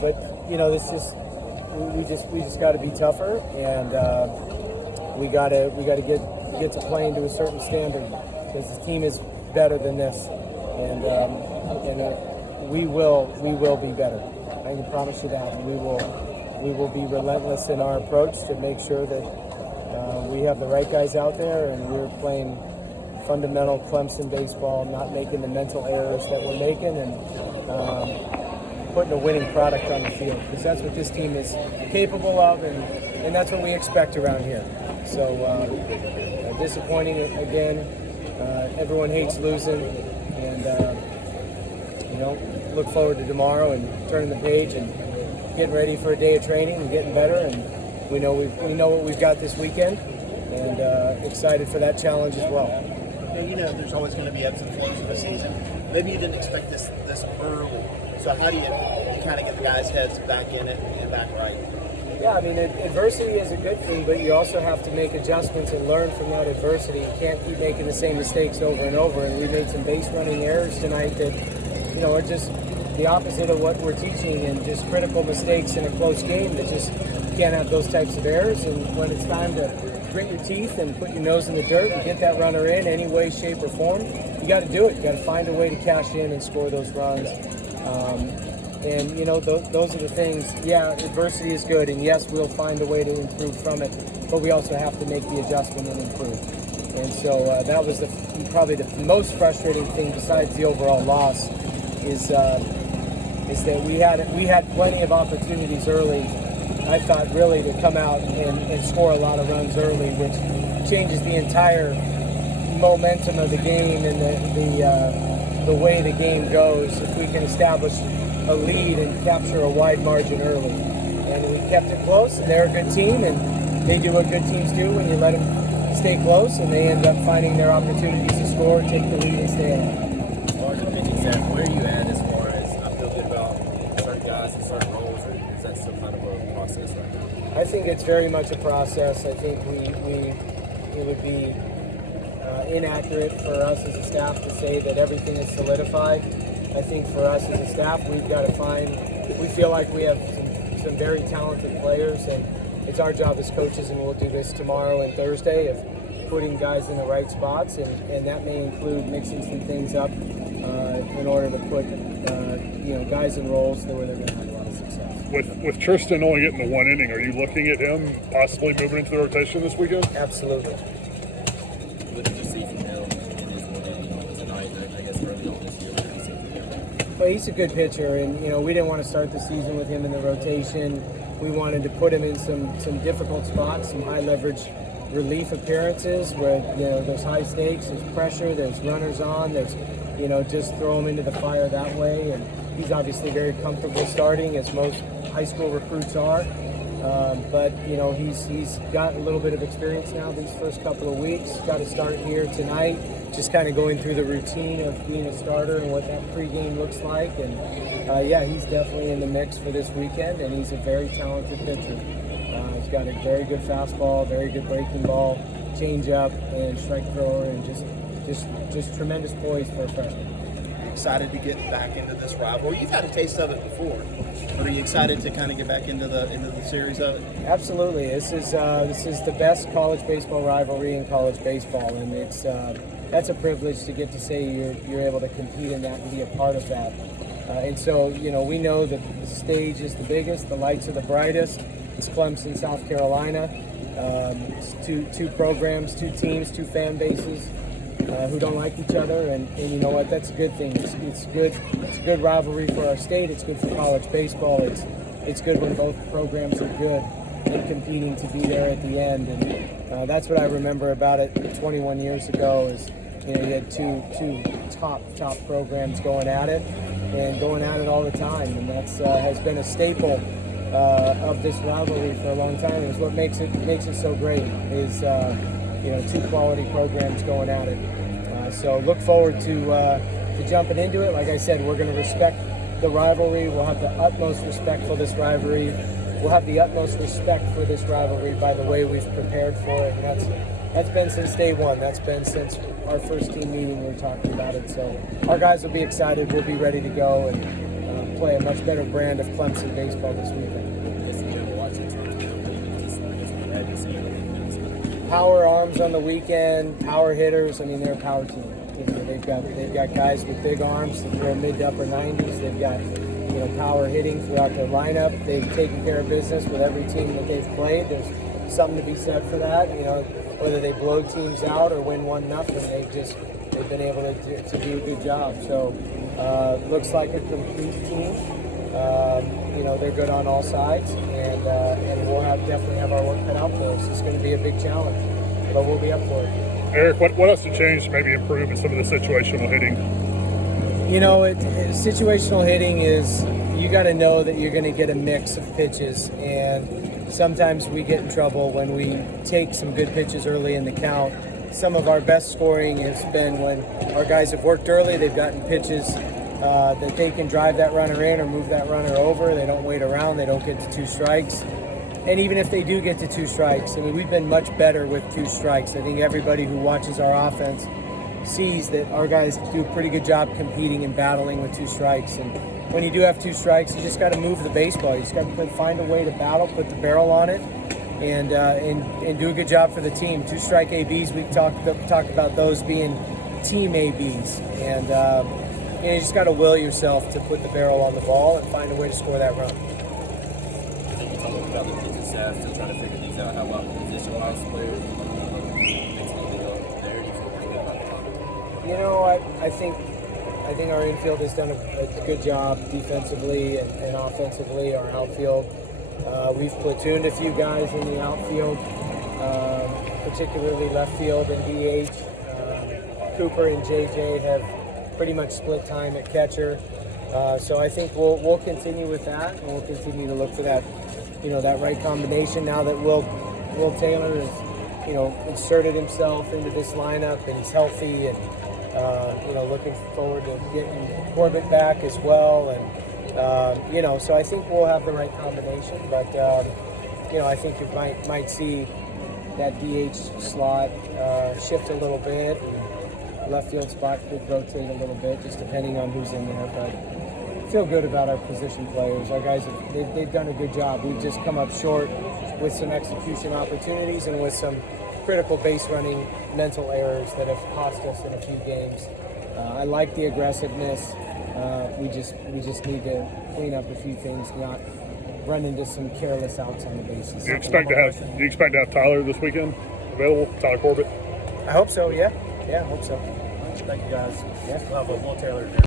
But we just got to be tougher, and we got to get to playing to a certain standard because the team is better than this, and we will be better. I can promise you that. We will be relentless in our approach to make sure that we have the right guys out there and we're playing fundamental Clemson baseball, not making the mental errors that we're making, and putting a winning product on the field, because that's what this team is capable of, and that's what we expect around here. So disappointing again. Everyone hates losing, and look forward to tomorrow and turning the page and getting ready for a day of training and getting better. And we know what we've got this weekend, and excited for that challenge as well. There's always going to be ebbs and flows of the season. Maybe you didn't expect this early. So how do you kind of get the guys' heads back in it and back right? Yeah, I mean, adversity is a good thing, but you also have to make adjustments and learn from that adversity. You can't keep making the same mistakes over and over. And we made some base running errors tonight that, are just the opposite of what we're teaching, and just critical mistakes in a close game that just can't have those types of errors. And when it's time to grit your teeth and put your nose in the dirt and get that runner in any way, shape, or form, you got to do it. You got to find a way to cash in and score those runs. Those are the things. Yeah, adversity is good, and yes, we'll find a way to improve from it, but we also have to make the adjustment and improve. And so that was probably the most frustrating thing, besides the overall loss, is that we had plenty of opportunities early. I thought really to come out and score a lot of runs early, which changes the entire momentum of the game and the way the game goes. If we can establish a lead and capture a wide margin early, and we kept it close, and they're a good team, and they do what good teams do when you let them stay close, and they end up finding their opportunities to score, take the lead, and stay alive. As far as the pitching staff, where are you at as far as I feel good about certain guys in certain roles, or is that some kind of a process right now? I think it's very much a process. I think it would be inaccurate for us as a staff to say that everything is solidified. I think for us as a staff, we've got to we feel like we have some very talented players, and it's our job as coaches, and we'll do this tomorrow and Thursday, of putting guys in the right spots, and that may include mixing some things up in order to put guys in roles where they're going to have a lot of success. With Tristan only getting the one inning, are you looking at him possibly moving into the rotation this weekend? Absolutely. What did you see from him in his one inning tonight, I guess, early on this year? What did you see from him? Well, he's a good pitcher, and we didn't want to start the season with him in the rotation. We wanted to put him in some difficult spots, some high leverage relief appearances where there's high stakes, there's pressure, there's runners on, there's just throw him into the fire that way. And he's obviously very comfortable starting, as most high school recruits are. But he's got a little bit of experience now these first couple of weeks. Got to start here tonight, just kind of going through the routine of being a starter and what that pregame looks like. And he's definitely in the mix for this weekend, and he's a very talented pitcher. He's got a very good fastball, very good breaking ball, changeup, and strike thrower, and just tremendous poise for a freshman. Excited to get back into this rivalry. You've had a taste of it before, but are you excited to kind of get back into the series of it? Absolutely. This is the best college baseball rivalry in college baseball, and that's a privilege to get to say you're able to compete in that and be a part of that. And so we know that the stage is the biggest, the lights are the brightest. It's Clemson, South Carolina. It's two programs, two teams, two fan bases who don't like each other, and you know what? That's a good thing. It's good. It's a good rivalry for our state. It's good for college baseball. It's good when both programs are good and competing to be there at the end. And that's what I remember about it 21 years ago. Is you had two top programs going at it all the time, and that's has been a staple of this rivalry for a long time. Is what makes it so great. Is two quality programs going at it. So look forward to jumping into it. Like I said, we're going to respect the rivalry. We'll have the utmost respect for this rivalry. We'll have the utmost respect for this rivalry by the way we've prepared for it. And that's been since day one. That's been since our first team meeting we were talking about it. So our guys will be excited. We'll be ready to go and play a much better brand of Clemson baseball this weekend. Power arms on the weekend, power hitters. I mean, they're a power team. You know, they've got guys with big arms that throw mid to upper 90s. They've got power hitting throughout their lineup. They've taken care of business with every team that they've played. There's something to be said for that. You know, whether they blow teams out or win 1-0, they've been able to do a good job. So looks like a complete team. They're good on all sides, and we'll definitely have our work cut out for us. It's going to be a big challenge, but we'll be up for it. Eric, what else to change to maybe improve in some of the situational hitting? Situational hitting is, you got to know that you're going to get a mix of pitches, and sometimes we get in trouble when we take some good pitches early in the count. Some of our best scoring has been when our guys have worked early, they've gotten pitches that they can drive that runner in or move that runner over. They don't wait around, they don't get to 2 strikes. And even if they do get to 2 strikes, I mean, we've been much better with 2 strikes. I think everybody who watches our offense sees that our guys do a pretty good job competing and battling with 2 strikes. And when you do have 2 strikes, you just got to move the baseball. You just got to find a way to battle, put the barrel on it, and do a good job for the team. 2-strike ABs, we've talked about those being team ABs. And you just got to will yourself to put the barrel on the ball and find a way to score that run. About the pitching staff, still trying to figure these out. How about position-wise players? I think our infield has done a good job defensively and offensively. Our outfield, we've platooned a few guys in the outfield, particularly left field and DH. Cooper and JJ have pretty much split time at catcher. So I think we'll continue with that, and we'll continue to look for that, that right combination. Now that Will Taylor has, inserted himself into this lineup and he's healthy, and looking forward to getting Corbett back as well, and so I think we'll have the right combination. But I think you might see that DH slot shift a little bit, and left field spot could rotate a little bit, just depending on who's in there. But I feel good about our position players. Our guys, they've done a good job. We've just come up short with some execution opportunities and with some critical base running mental errors that have cost us in a few games. I like the aggressiveness. We just need to clean up a few things, not run into some careless outs on the bases. Do you expect to have Tyler this weekend available? Tyler Corbett? I hope so. Yeah, I hope so. Thank you, guys. Yeah. We'll have Will Taylor here.